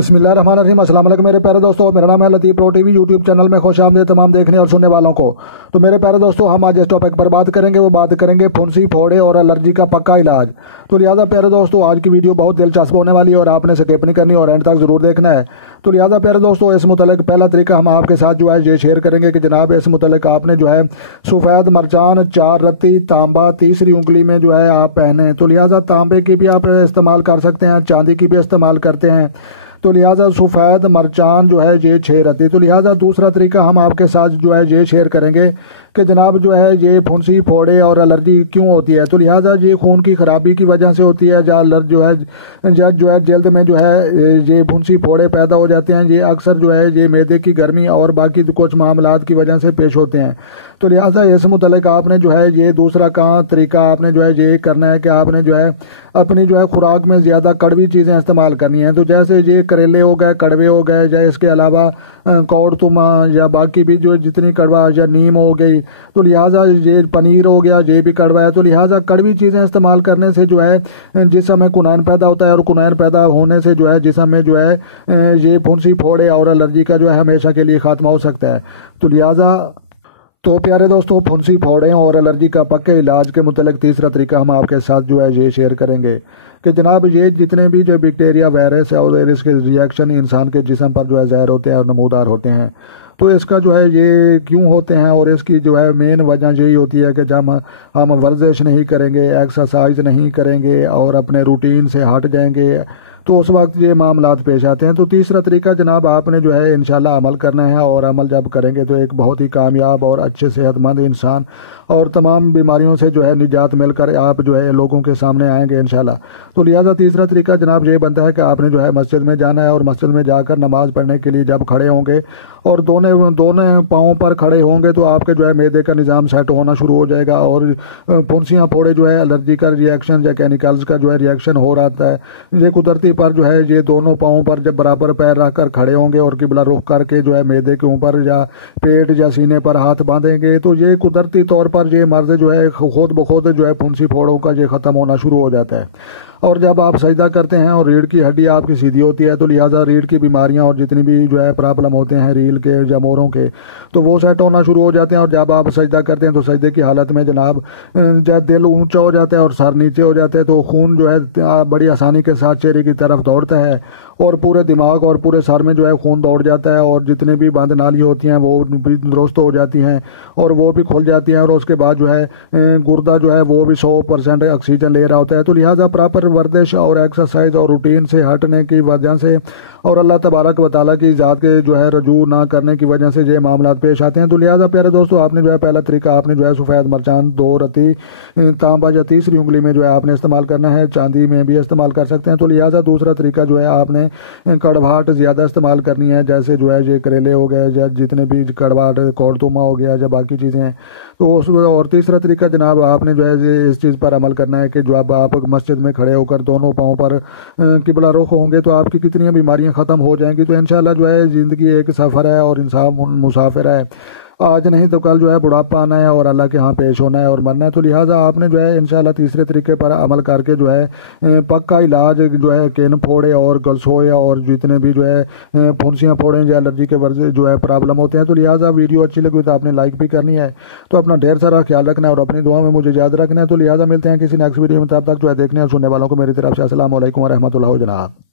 بسم اللہ الرحمن الرحیم۔ السلام علیکم میرے پیارے دوستوں، میرا نام ہے لطیف پرو ٹی وی یوٹیوب چینل میں خوش آمدید تمام دیکھنے اور سننے والوں کو۔ تو میرے پیارے دوستوں، ہم آج اس ٹاپک پر بات کریں گے، وہ بات کریں گے پھنسی پھوڑے اور الرجی کا پکا علاج۔ تو لہٰذا پیارے دوستوں، آج کی ویڈیو بہت دلچسپ ہونے والی ہے اور آپ نے سکپ نہیں کرنی اور اینڈ تک ضرور دیکھنا ہے۔ تو لہٰذا پیارے دوستوں، اس متعلق پہلا طریقہ ہم آپ کے ساتھ جو ہے یہ شیئر کریں گے کہ جناب اس متعلق آپ نے جو ہے سفید مرچان 4 رتی تانبا تیسری انگلی میں جو ہے آپ پہنے۔ تو لہٰذا تانبے کی بھی آپ استعمال کر سکتے ہیں، چاندی کی بھی استعمال کرتے ہیں۔ تو لہٰذا سفید مرچان جو ہے یہ 6 رتی۔ تو لہٰذا دوسرا طریقہ ہم آپ کے ساتھ جو ہے یہ شیئر کریں گے کہ جناب جو ہے یہ پھنسی پھوڑے اور الرجی کیوں ہوتی ہے۔ تو لہٰذا یہ خون کی خرابی کی وجہ سے ہوتی ہے، جو ہے جلد میں جو ہے یہ پھنسی پھوڑے پیدا ہو جاتے ہیں۔ یہ اکثر جو ہے یہ معدے کی گرمی اور باقی کچھ معاملات کی وجہ سے پیش ہوتے ہیں۔ تو لہٰذا اس متعلق آپ نے جو ہے یہ دوسرا طریقہ آپ نے جو ہے یہ کرنا ہے کہ آپ نے جو ہے اپنی جو ہے خوراک میں زیادہ کڑوی چیزیں استعمال کرنی ہیں۔ تو جیسے یہ کریلے ہو گئے، کڑوے ہو گئے، یا اس کے علاوہ کوڑ تما یا باقی بھی جو جتنی کڑوا یا نیم ہو گئی، تو لہٰذا یہ پنیر ہو گیا، یہ بھی کڑوا ہے۔ تو لہٰذا کڑوی چیزیں استعمال کرنے سے جو ہے جسم میں کنائن پیدا ہوتا ہے اور کنائن پیدا ہونے سے جو ہے جسم میں جو ہے یہ پھنسی پھوڑے اور الرجی کا جو ہے ہمیشہ کے لیے خاتمہ ہو سکتا ہے۔ تو لہٰذا تو پیارے دوستوں، پھنسی پھوڑے اور الرجی کا پکے علاج کے متعلق تیسرا طریقہ ہم آپ کے ساتھ جو ہے یہ شیئر کریں گے کہ جناب یہ جتنے بھی جو بیکٹیریا وائرس ہے اور اس کے ریئیکشن انسان کے جسم پر جو ہے ظاہر ہوتے ہیں اور نمودار ہوتے ہیں۔ تو اس کا جو ہے یہ کیوں ہوتے ہیں اور اس کی جو ہے مین وجہ یہی ہوتی ہے کہ جب ہم ورزش نہیں کریں گے، ایکسرسائز نہیں کریں گے اور اپنے روٹین سے ہٹ جائیں گے تو اس وقت یہ معاملات پیش آتے ہیں۔ تو تیسرا طریقہ جناب آپ نے جو ہے انشاءاللہ عمل کرنا ہے، اور عمل جب کریں گے تو ایک بہت ہی کامیاب اور اچھے صحت مند انسان اور تمام بیماریوں سے جو ہے نجات مل کر آپ جو ہے لوگوں کے سامنے آئیں گے انشاءاللہ۔ تو لہٰذا تیسرا طریقہ جناب یہ بنتا ہے کہ آپ نے جو ہے مسجد میں جانا ہے اور مسجد میں جا کر نماز پڑھنے کے لیے جب کھڑے ہوں گے اور دونوں پاؤں پر کھڑے ہوں گے تو آپ کے جو ہے معدے کا نظام سیٹ ہونا شروع ہو جائے گا اور پھنسیاں پھوڑے جو ہے الرجی کا ریئیکشن یا کیمیکلز کا جو ہے ریئیکشن ہو رہا ہے۔ یہ قدرتی پر جو ہے یہ دونوں پاؤں پر جب برابر پیر رکھ کر کھڑے ہوں گے اور قبلہ رخ کر کے جو ہے معدے کے اوپر یا پیٹ یا سینے پر ہاتھ باندھیں گے تو یہ قدرتی طور پر یہ مرض جو ہے خود بخود جو ہے پھنسی پھوڑوں کا یہ ختم ہونا شروع ہو جاتا ہے۔ اور جب آپ سجدہ کرتے ہیں اور ریڑھ کی ہڈی آپ کی سیدھی ہوتی ہے تو لہٰذا ریڑھ کی بیماریاں اور جتنی بھی جو ہے پرابلم ہوتے ہیں ریل کے یا موڑوں کے تو وہ سیٹ ہونا شروع ہو جاتے ہیں۔ اور جب آپ سجدہ کرتے ہیں تو سجدے کی حالت میں جناب جب دل اونچا ہو جاتا ہے اور سر نیچے ہو جاتا ہے تو خون جو ہے بڑی آسانی کے ساتھ چہرے کی طرف دوڑتا ہے اور پورے دماغ اور پورے سر میں جو ہے خون دوڑ جاتا ہے اور جتنے بھی بند نالی ہوتی ہیں وہ بھی درست ہو جاتی ہیں اور وہ بھی کھل جاتی ہیں اور اس کے بعد جو ہے گردہ جو ہے وہ بھی 100% آکسیجن لے رہا ہوتا ہے۔ تو لہٰذا پراپر ورزش اور ایکسرسائز اور روٹین سے ہٹنے کی وجہ سے اور اللہ تبارک و تعالیٰ کی ذات کے جو ہے رجوع نہ کرنے کی وجہ سے یہ معاملات پیش آتے ہیں۔ تو لہٰذا پیارے دوستوں، آپ نے جو ہے پہلا طریقہ آپ نے جو ہے سفید مرچان 2 رتی تانبا یا تیسری انگلی میں جو ہے آپ نے استعمال کرنا ہے، چاندی میں بھی استعمال کر سکتے ہیں۔ تو لہٰذا دوسرا طریقہ جو ہے آپ نے کڑواہٹ زیادہ استعمال کرنی ہے، جیسے جو ہے یہ کریلے ہو گئے یا جتنے بھی کڑواہٹ کوڑتما ہو گیا یا باقی چیزیں ہیں تو اور تیسرا طریقہ جناب آپ نے جو ہے اس چیز پر عمل کرنا ہے کہ جو اب آپ مسجد میں کھڑے ہو کر دونوں پاؤں پر قبلہ رخ ہوں گے تو آپ کی کتنی بیماریاں ختم ہو جائیں گی۔ تو انشاءاللہ جو ہے زندگی ایک سفر ہے اور انسان مسافر ہے، آج نہیں تو کل جو ہے بڑھاپا آنا ہے اور اللہ کے ہاں پیش ہونا ہے اور مرنا ہے۔ تو لہٰذا آپ نے جو ہے انشاءاللہ تیسرے طریقے پر عمل کر کے جو ہے پکا علاج جو ہے کین پھوڑے اور گلسوئے اور جتنے بھی جو ہے پھنسیاں پھوڑے یا الرجی کے جو ہے پرابلم ہوتے ہیں۔ تو لہٰذا ویڈیو اچھی لگی تو آپ نے لائک بھی کرنی ہے، تو اپنا ڈھیر سارا خیال رکھنا ہے اور اپنی دعا میں مجھے یاد رکھنا ہے۔ تو لہٰذا ملتے ہیں کسی نیکسٹ ویڈیو میں، تب تک جو ہے دیکھنے اور سننے والوں کو میری طرف سے السلام علیکم ورحمۃ اللہ جناب۔